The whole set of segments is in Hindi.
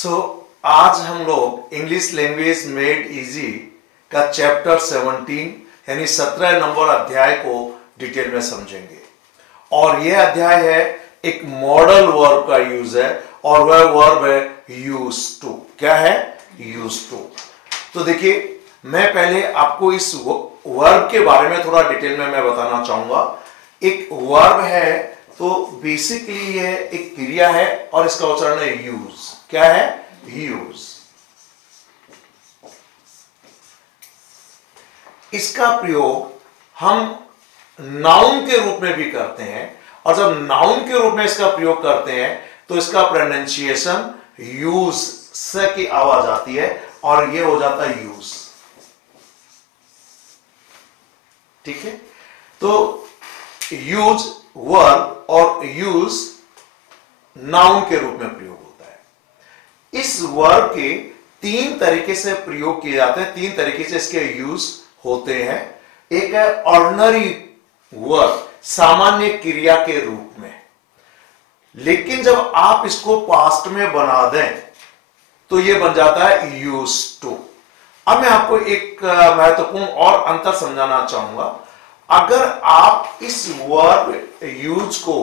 सो आज हम लोग इंग्लिश लैंग्वेज मेड इजी का चैप्टर 17 यानी 17 नंबर अध्याय को डिटेल में समझेंगे। और यह अध्याय है एक मॉडल वर्ब का यूज है और वह वर्ब है यूज टू। क्या है? Use to. तो देखिए, मैं पहले आपको इस वर्ब के बारे में थोड़ा डिटेल में मैं बताना चाहूंगा। एक वर्ब है तो बेसिकली यह एक क्रिया है और इसका उच्चारण है यूज। क्या है? यूज। इसका प्रयोग हम नाउन के रूप में भी करते हैं और जब नाउन के रूप में इसका प्रयोग करते हैं तो इसका प्रोनाउंसिएशन यूज से की आवाज आती है और यह हो जाता है यूज। ठीक है, तो यूज वर्ब और यूज नाउन के रूप में प्रयोग होता है। इस वर्ब के तीन तरीके से प्रयोग किए जाते हैं, तीन तरीके से इसके यूज होते हैं। एक है ऑर्डिनरी वर्ब, सामान्य क्रिया के रूप में, लेकिन जब आप इसको पास्ट में बना दें तो यह बन जाता है यूज टू। अब मैं आपको एक महत्वपूर्ण और अंतर समझाना चाहूंगा। अगर आप इस वर्ब यूज को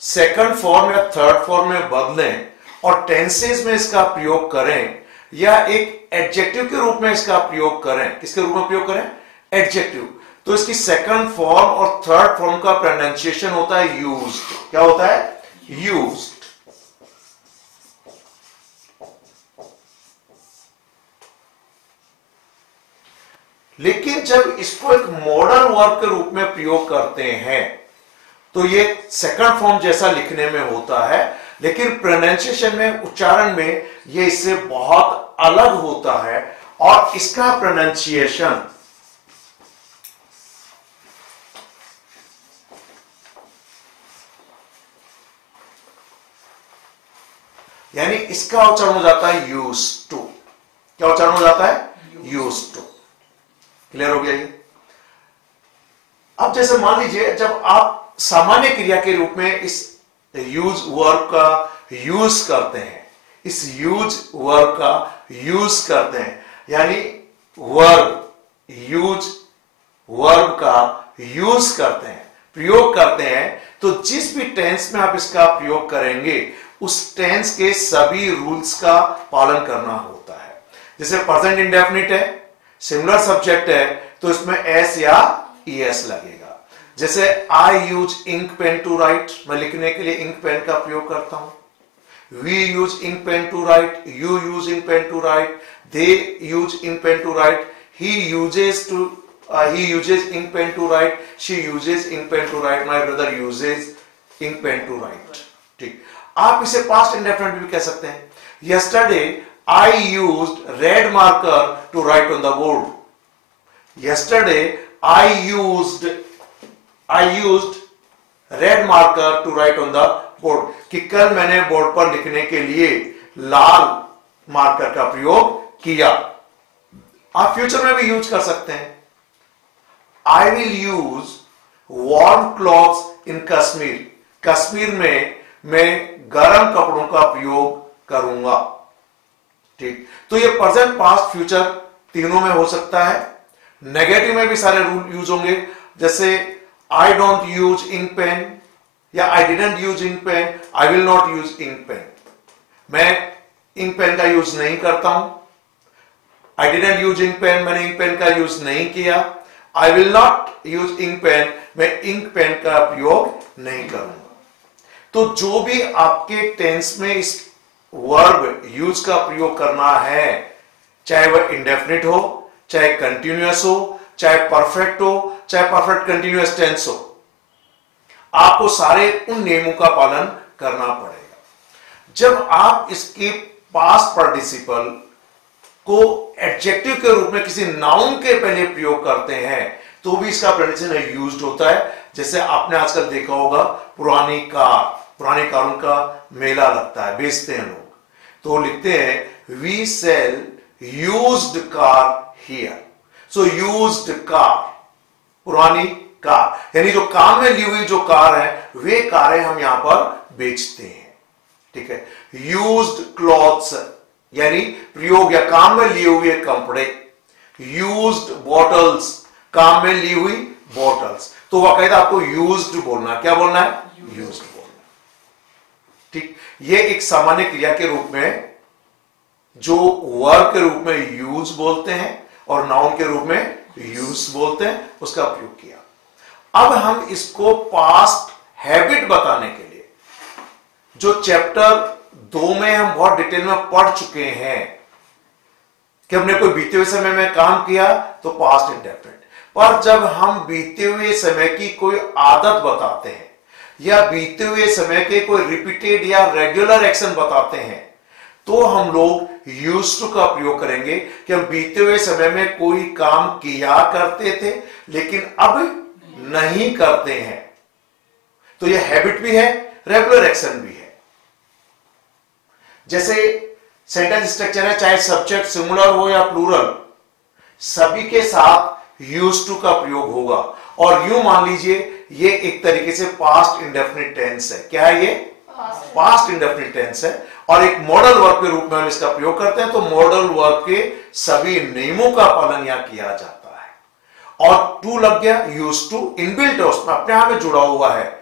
सेकंड फॉर्म या थर्ड फॉर्म में बदलें और टेंसेस में इसका प्रयोग करें या एक एडजेक्टिव के रूप में इसका प्रयोग करें, किसके रूप में प्रयोग करें? एडजेक्टिव, तो इसकी सेकंड फॉर्म और थर्ड फॉर्म का प्रोनाउंसिएशन होता है यूज्ड। क्या होता है? यूज्ड। लेकिन जब इसको एक मॉडल वर्ब के रूप में प्रयोग करते हैं तो ये सेकंड फॉर्म जैसा लिखने में होता है, लेकिन प्रोनाउंसिएशन में, उच्चारण में ये इससे बहुत अलग होता है और इसका प्रोनाउंसिएशन यानी इसका उच्चारण हो जाता है यूज टू। क्या उच्चारण हो जाता है? Use to. क्लियर हो गया ये? अब जैसे मान लीजिए जब आप सामान्य क्रिया के रूप में इस यूज वर्ब का यूज करते हैं, इस यूज वर्ब का यूज करते हैं, यानी वर्ब का यूज करते हैं, प्रयोग करते हैं, तो जिस भी टेंस में आप इसका प्रयोग करेंगे उस टेंस के सभी रूल्स का पालन करना होता है। जैसे प्रेजेंट इंडेफिनिट है, सिमिलर सब्जेक्ट है, तो इसमें एस या ईएस लगेगा। जैसे I use ink pen to write, मैं लिखने के लिए इंक पेन का प्रयोग करता हूं। We use ink pen to write, you use ink pen to write, they use ink pen to write, he uses ink pen to write, she uses ink pen to write, my brother uses ink pen to write. ठीक, आप इसे पास्ट इंडेफिनिट भी कह सकते हैं। Yesterday I used red marker to write on the board. Yesterday I used red marker to write on the board. कि कल मैंने बोर्ड पर लिखने के लिए लाल मार्कर का प्रयोग किया। आप फ्यूचर में भी यूज कर सकते हैं। I will use warm clothes in Kashmir. Kashmir में मैं गर्म कपड़ों का प्रयोग करूंगा। ठीक, तो ये प्रेजेंट, पास्ट, फ्यूचर तीनों में हो सकता है। नेगेटिव में भी सारे रूल यूज होंगे, जैसे I don't use ink pen या I didn't use ink pen, I will not use ink pen. मैं इंक पेन का यूज नहीं करता हूं। I didn't use ink pen, मैंने इंक पेन का यूज नहीं किया। I will not use ink pen, मैं इंक पेन का प्रयोग नहीं करूंगा। तो जो भी आपके टेंस में इस वर्ब यूज का प्रयोग करना है, चाहे वह इंडेफिनिट हो, चाहे कंटिन्यूअस हो, चाहे परफेक्ट हो, चाहे परफेक्ट कंटिन्यूअस टेंस हो, आपको सारे उन नियमों का पालन करना पड़ेगा। जब आप इसके पास्ट पार्टिसिपल को एडजेक्टिव के रूप में किसी नाउन के पहले प्रयोग करते हैं तो भी इसका प्रोनाउंसिएशन यूज्ड होता है। जैसे आपने आजकल देखा होगा, पुरानी कारों का मेला लगता है, बेचते हैं लोग, तो लिखते हैं we sell used car here. So used car, पुरानी कार, यानी जो काम में ली हुई जो कार है वे कारें हम यहां पर बेचते हैं। ठीक है, यूज्ड क्लॉथ्स यानी प्रयोग या काम में लिए हुए कपड़े, यूज्ड बॉटल्स, काम में ली हुई बॉटल्स। तो बाकायदा आपको यूज्ड बोलना, क्या बोलना है? यूज्ड बोलना। ठीक, ये एक सामान्य क्रिया के रूप में जो वर्ब के रूप में यूज बोलते हैं और नाउन के रूप में यूज बोलते हैं, उसका प्रयोग किया। अब हम इसको पास्ट हैबिट बताने के लिए, जो चैप्टर 2 में हम बहुत डिटेल में पढ़ चुके हैं कि हमने कोई बीते हुए समय में काम किया तो पास्ट इंडेफिनिट, पर जब हम बीते हुए समय की कोई आदत बताते हैं या बीते हुए समय के कोई रिपीटेड या रेगुलर एक्शन बताते हैं, तो हम लोग यूज्ड टू का प्रयोग करेंगे कि हम बीते हुए समय में कोई काम किया करते थे लेकिन अब नहीं करते हैं। तो यह हैबिट भी है, रेगुलर एक्शन भी है। जैसे सेंटेंस स्ट्रक्चर है, चाहे सब्जेक्ट सिंगुलर हो या प्लूरल, सभी के साथ यूज्ड टू का प्रयोग होगा। और यूं मान लीजिए ये एक तरीके से पास्ट इंडेफिनिट टेंस है। क्या है ये? पास्ट इंडेफिनिट टेंस है। और एक मॉडल वर्ब के रूप में हम इसका प्रयोग करते हैं, तो मॉडल वर्ब के सभी नियमों का पालन यहां किया जाता है। और टू लग गया, यूज्ड टू इनबिल्ट है, उसमें अपने आप में जुड़ा हुआ है।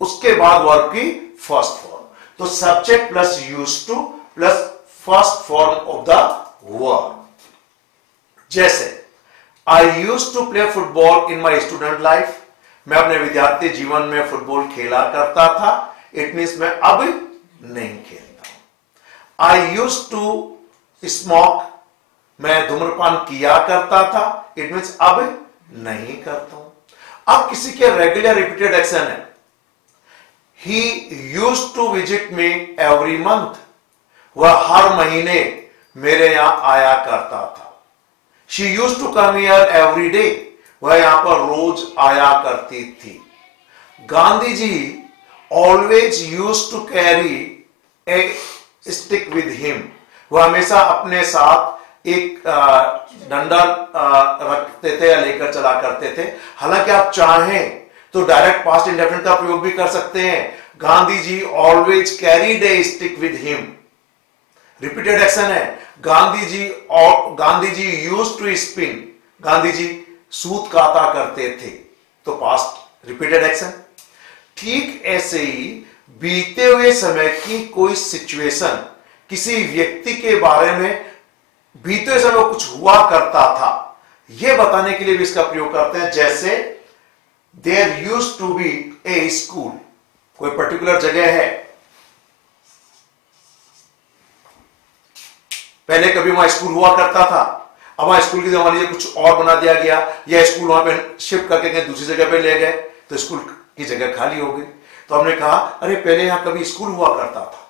उसके बाद वर्ब की फर्स्ट फॉर्म, तो subject plus used to plus first form of the verb. जैसे I used to play football in my student life, मैं अपने विद्यार्थी जीवन में फुटबॉल खेला करता था। इट मीन्स मैं अब नहीं खेलता हूं। आई यूज्ड टू स्मोक, मैं धूम्रपान किया करता था। इट मीन्स अब नहीं करता हूं। अब किसी के रेगुलर रिपीटेड एक्शन है, he used to visit me every month, वह हर महीने मेरे यहां आया करता था। She used to come here every day, वह यहां पर रोज आया करती थी। Gandhi ji always used to carry a stick with him, वह हमेशा अपने साथ एक डंडा रखते थे या लेकर चला करते थे। हालांकि आप चाहें तो डायरेक्ट पास्ट इंडेफिनिट का प्रयोग भी कर सकते हैं। Gandhi ji always carried a stick with him, repeated action है। Gandhi ji used to spin, Gandhi ji सूत काता करते थे, तो पास्ट रिपीटेड एक्शन। ठीक ऐसे ही बीते हुए समय की कोई सिचुएशन, किसी व्यक्ति के बारे में बीते हुए समय कुछ हुआ करता था, यह बताने के लिए भी इसका प्रयोग करते हैं। जैसे there used to be a school, कोई पर्टिकुलर जगह है, पहले कभी वहां स्कूल हुआ करता था, अब वहां स्कूल की जगह मान लीजिए कुछ और बना दिया गया, या स्कूल वहां पे शिफ्ट करके कहीं दूसरी जगह पे ले गए, तो स्कूल की जगह खाली हो गई। तो हमने कहा अरे पहले यहां कभी स्कूल हुआ करता था,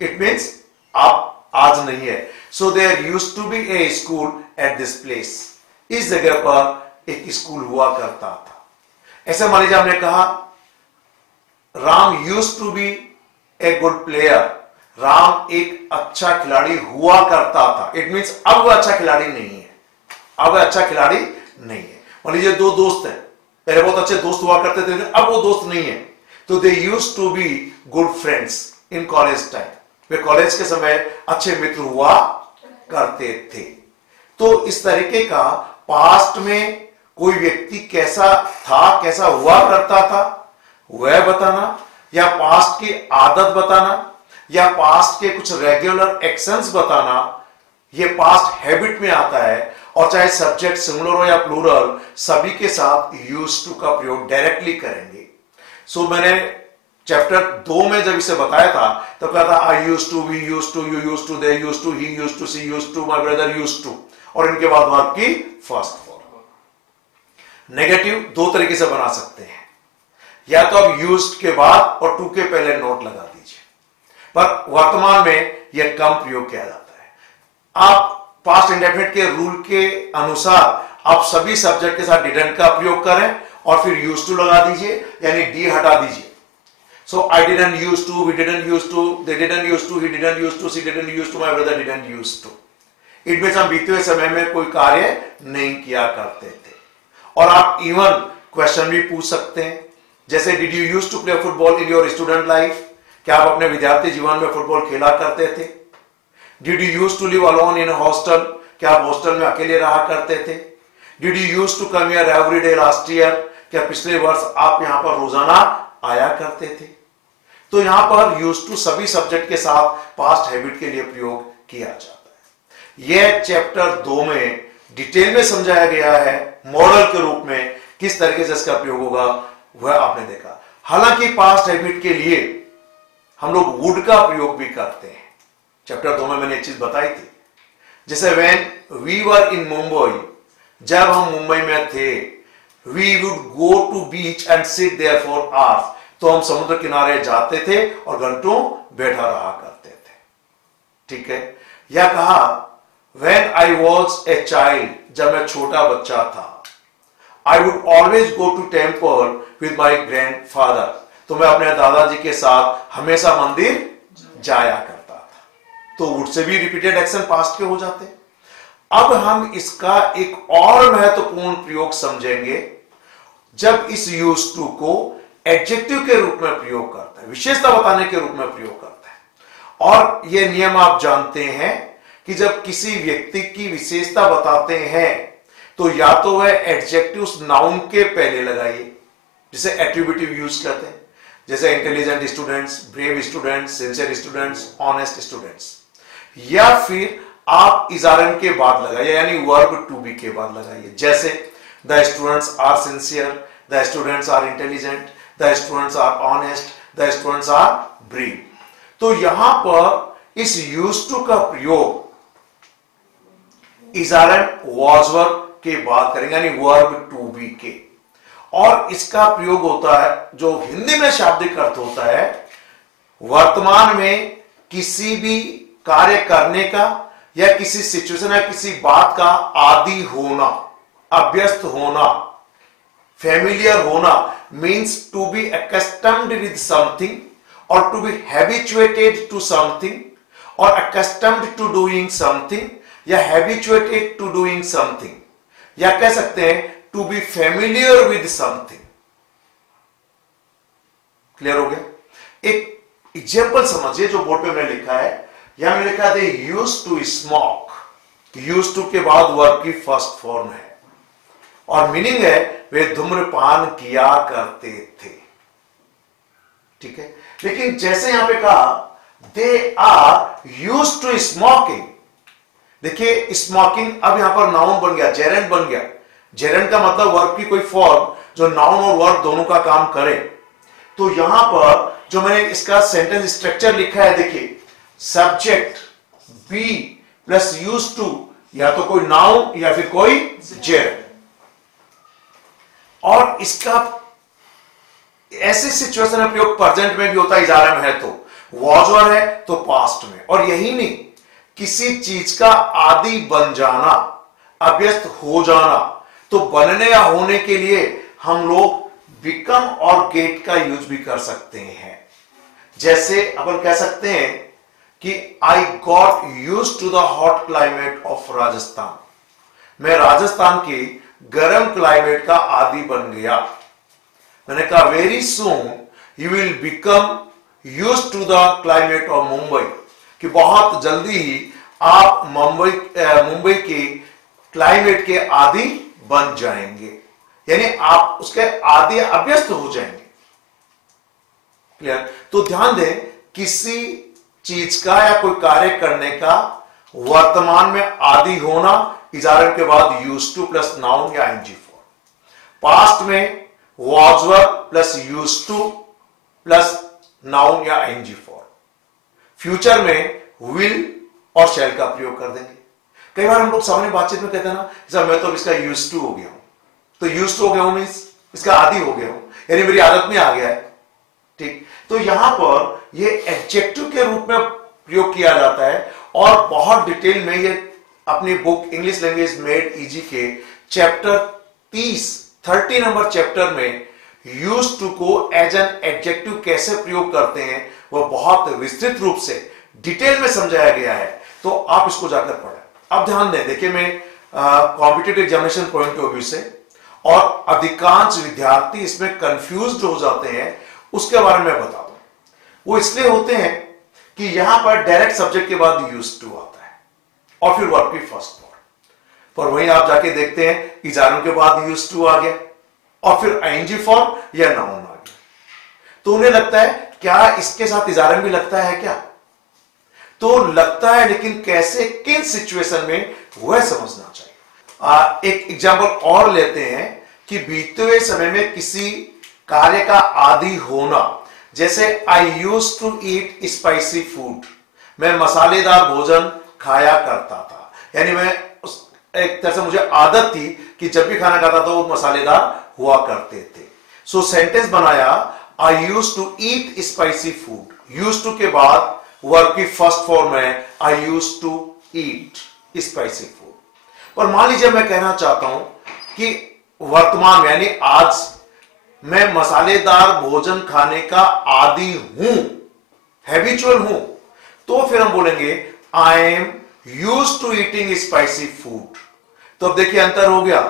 इट मीन्स आप आज नहीं है। So there used to be a school at this place, इस जगह पर एक स्कूल हुआ करता था। ऐसे मान लीजिए हमने कहा Ram used to be a good player, Ram एक अच्छा खिलाड़ी हुआ करता था। इट मीन्स अब वह अच्छा खिलाड़ी नहीं है, अब वह अच्छा खिलाड़ी नहीं है। मान लीजिए दो दोस्त हैं, पहले बहुत अच्छे दोस्त हुआ करते थे लेकिन अब वो दोस्त नहीं है, तो they used to be good friends in college time, वे कॉलेज के समय अच्छे मित्र हुआ करते थे। तो इस तरीके का पास्ट में कोई व्यक्ति कैसा था, कैसा हुआ करता था, वह बताना, या पास्ट की आदत बताना, या पास्ट के कुछ रेगुलर एक्शंस बताना, यह पास्ट हैबिट में आता है। और चाहे सब्जेक्ट सिंगुलर हो या प्लूरल, सभी के साथ यूज्ड टू का प्रयोग डायरेक्टली करेंगे। सो मैंने चैप्टर 2 में जब इसे बताया था तो कहा था I used to, we used to, you used to, they used to, he used to, she used to, my brother used to, और इनके बाद वर्ब की फर्स्ट फॉर्म। नेगेटिव दो तरीके से बना सकते हैं, या तो आप यूज्ड के बाद और टू के पहले नोट लगा दीजिए, पर वर्तमान में यह कम प्रयोग किया जाता है। आप पास्ट इंडेफिनिट के रूल के अनुसार आप सभी सब्जेक्ट के साथ डिडंट का प्रयोग करें और फिर यूज्ड टू लगा दीजिए, यानी डी हटा दीजिए। So I didn't used to, we didn't used to, they didn't used to, he didn't used to, she didn't used to, my brother didn't used to. It means हम बीते हुए समय में कोई कार्य नहीं किया करते थे। और आप इवन क्वेश्चन भी पूछ सकते हैं, जैसे did you used to play football in your student life, क्या आप अपने विद्यार्थी जीवन में फुटबॉल खेला करते थे? Did you use to live alone in hostel, क्या आप हॉस्टल में अकेले रहा करते थे? Did you use to come here every day last year, क्या पिछले वर्ष आप यहां पर रोजाना आया करते थे? तो यहां पर यूज टू सभी सब्जेक्ट के साथ पास्ट हैबिट के लिए प्रयोग किया जाता है। यह चैप्टर 2 में डिटेल में समझाया गया है, मॉडल के रूप में किस तरीके से इसका प्रयोग होगा वह आपने देखा। हालांकि पास्ट हैबिट के लिए हम लोग वुड का प्रयोग भी करते हैं। चैप्टर 2 में मैंने एक चीज बताई थी, जैसे when we were in Mumbai, जब हम मुंबई में थे, we would go to beach and sit there for hours, तो हम समुद्र किनारे जाते थे और घंटों बैठा रहा करते थे। ठीक है। या कहा when I was a child, जब मैं छोटा बच्चा था, I would always go to temple with my grandfather, तो मैं अपने दादाजी के साथ हमेशा मंदिर जाया करता था। तो वुड से भी रिपीटेड एक्शन पास्ट के हो जाते। अब हम इसका एक और महत्वपूर्ण प्रयोग समझेंगे, जब इस यूज टू को एडजेक्टिव के रूप में प्रयोग करता है, विशेषता बताने के रूप में प्रयोग करता है। और यह नियम आप जानते हैं कि जब किसी व्यक्ति की विशेषता बताते हैं तो या तो वह एडजेक्टिव नाउन के पहले लगाइए, जिसे एट्रीब्यूटिव यूज करते हैं, जैसे intelligent students, brave students, sincere students, honest students, या फिर आप इजारन के बाद लगाइए, यानी वर्ब टू बी के बाद लगाइए, जैसे the students are sincere, the students are intelligent, the students are honest, the students are brave. तो यहां पर इस यूज टू का प्रयोग इजारन वॉज वर्ब के बाद करेंगे, यानी वर्ब टू बी के। और इसका प्रयोग होता है, जो हिंदी में शाब्दिक अर्थ होता है, वर्तमान में किसी भी कार्य करने का या किसी सिचुएशन या किसी बात का आदी होना, अभ्यस्त होना, फेमिलियर होना, means to be accustomed with something or to be habituated to something or accustomed to doing something या habituated to doing something, या कह सकते हैं to be familiar with something. Clear हो गया? एक एग्जाम्पल समझिए जो बोर्ड पे मैंने लिखा है। यहां मैंने लिखा they use to smoke, use to के बाद वर्ब की फर्स्ट फॉर्म है और मीनिंग है वे धूम्रपान किया करते थे। ठीक है। लेकिन जैसे यहां पे कहा they are use to smoking, देखिए स्मोकिंग अब यहां पर नाउन बन गया, जेरेंट बन गया। जेरेंट का मतलब वर्ब की कोई फॉर्म जो नाउन और वर्ब दोनों का काम करे। तो यहां पर जो मैंने इसका सेंटेंस स्ट्रक्चर लिखा है, देखिए subject b plus use to, या तो कोई नाउन या फिर कोई जेरेंट। और इसका ऐसी सिचुएशन में प्रयोग प्रेजेंट में भी होता है, इजारा में है तो, वॉज वर है तो पास्ट में। और यही नहीं, किसी चीज का आदि बन जाना, अभ्यस्त हो जाना, तो बनने या होने के लिए हम लोग बिकम और गेट का यूज भी कर सकते हैं। जैसे अपन कह सकते हैं कि I got use to the hot climate of Rajasthan, मैं राजस्थान के गर्म क्लाइमेट का आदी बन गया। मैंने कहा very soon you will become use to the climate of Mumbai, कि बहुत जल्दी ही आप मुंबई के क्लाइमेट के आदी बन जाएंगे, यानी आप उसके आदी अभ्यस्त हो जाएंगे। क्लियर? तो ध्यान दें, किसी चीज का या कोई कार्य करने का वर्तमान में आदि होना, इजारे के बाद यूज टू प्लस नाउन या आईएनजी फॉर्म। पास्ट में was were plus use two plus noun या आईएनजी फॉर्म। फ्यूचर में विल और शैल का प्रयोग कर देंगे। कई बार हम लोग सामने बातचीत में कहते हैं ना, सर मैं तो इसका यूज टू हो गया हूं, तो यूज टू हो गया हूं मीन्स इसका आदी हो गया हूं, यानी मेरी आदत में आ गया है। ठीक, तो यहां पर ये एडजेक्टिव के रूप में प्रयोग किया जाता है और बहुत डिटेल में ये अपनी book English language made easy के चैप्टर 30 नंबर चैप्टर में यूज टू को एज एन एडजेक्टिव कैसे प्रयोग करते हैं वह बहुत विस्तृत रूप से डिटेल में समझाया गया है, तो आप इसको जाकर पढ़ें। अब ध्यान दें, देखिए मैं competitive examination point of view से, और अधिकांश विद्यार्थी इसमें कंफ्यूज्ड हो जाते हैं, उसके बारे में बता दूं। वो इसलिए होते हैं कि यहां पर डायरेक्ट सब्जेक्ट के बाद यूज टू आता है। और फिर वर्ब की फर्स्ट फॉर्म। पर वहीं आप जाके देखते हैं इजारों के बाद यूज्ड टू आ गया और फिर आईएनजी फॉर्म या नाउन आ गया। तो उन्हें लगता है क्या इसके साथ इजारम भी लगता है क्या? तो लगता है, लेकिन कैसे, किन सिचुएशन में, वह समझना चाहिए। एक एग्जांपल और लेते हैं कि बीते हुए समय में किसी कार्य का आदी होना, जैसे I used to eat spicy food, मैं मसालेदार भोजन खाया करता था। यानी मैं एक तरह से मुझे आदत थी कि जब भी खाना खाता था वो मसालेदार हुआ करते थे। सो सेंटेंस बनाया I used to eat spicy food. Used to के बाद वर्ब की फर्स्ट फॉर्म है I used to eat spicy food. पर मान लीजिए मैं कहना चाहता हूं कि वर्तमान में यानी आज मैं मसालेदार भोजन खाने का आदी हूं, हैबिचुअल हूं, तो फिर हम बोलेंगे I am used to eating spicy food. तो अब देखिए अंतर हो गया,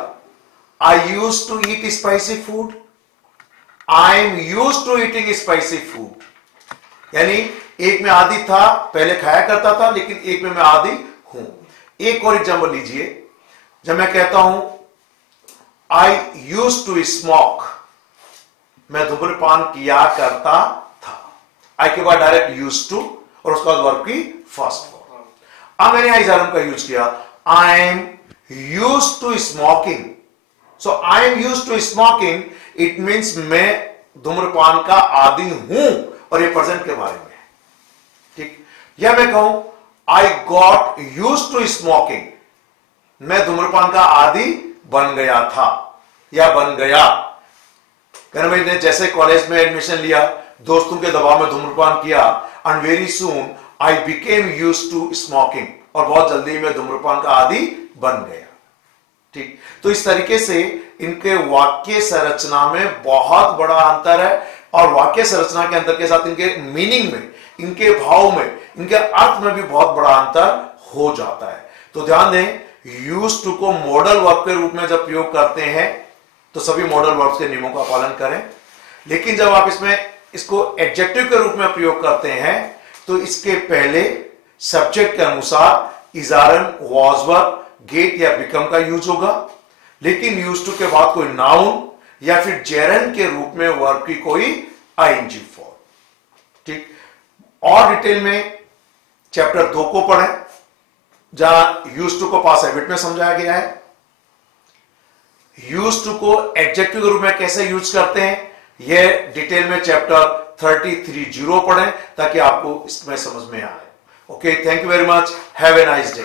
I used to eat spicy food, I am used to eating spicy food. यानी एक में आदी था, पहले खाया करता था, लेकिन एक में मैं आदी हूं। एक और एग्जांपल लीजिए, जब मैं कहता हूं आई यूज्ड टू स्मोक, मैं धूम्रपान किया करता था। आई के बाद डायरेक्ट यूज्ड टू और उसके बाद वर्ब की फर्स्ट फॉर्म। अब मैंने आइजारम का यूज किया, I am used to smoking. So I am used to smoking, it means मैं धूम्रपान का आदी हूं और ये प्रेजेंट के बारे में है, ठीक। या मैं कहूं I got used to smoking, मैं धूम्रपान का आदी बन गया था या बन गया। कहना मैंने जैसे कॉलेज में एडमिशन लिया, दोस्तों के दबाव में धूम्रपान किया, and very soon I became used to smoking, और बहुत जल्दी मैं धूम्रपान का आदी बन गया, ठीक। तो इस तरीके से इनके वाक्य संरचना में बहुत बड़ा अंतर है, और वाक्य संरचना के अंतर के साथ इनके मीनिंग में, इनके भाव में, इनके अर्थ में भी बहुत बड़ा अंतर हो जाता है। तो ध्यान दें, यूज्ड टू को मॉडल वर्ब के रूप में जब प्रयोग करते हैं तो सभी मॉडल वर्ब्स के नियमों का पालन करें, लेकिन जब आप इसको एडजेक्टिव के रूप में प्रयोग करते हैं तो इसके पहले सब्जेक्ट के अनुसार इजारन, वाज वर्ब, गेट या बिकम का यूज होगा, लेकिन यूज्ड टू के बाद कोई नाउन या फिर जेरन के रूप में वर्ब की कोई आईएनजी फॉर्म, ठीक। और डिटेल में चैप्टर 2 को पढ़ें, जहां यूज्ड टू को पास्ट हैबिट में समझाया गया है। यूज्ड टू को एडजेक्टिव के रूप में कैसे यूज करते हैं, यह डिटेल में चैप्टर 33 पढ़ें ताकि आपको इसमें समझ में आए। Okay, thank you very much, have a nice day.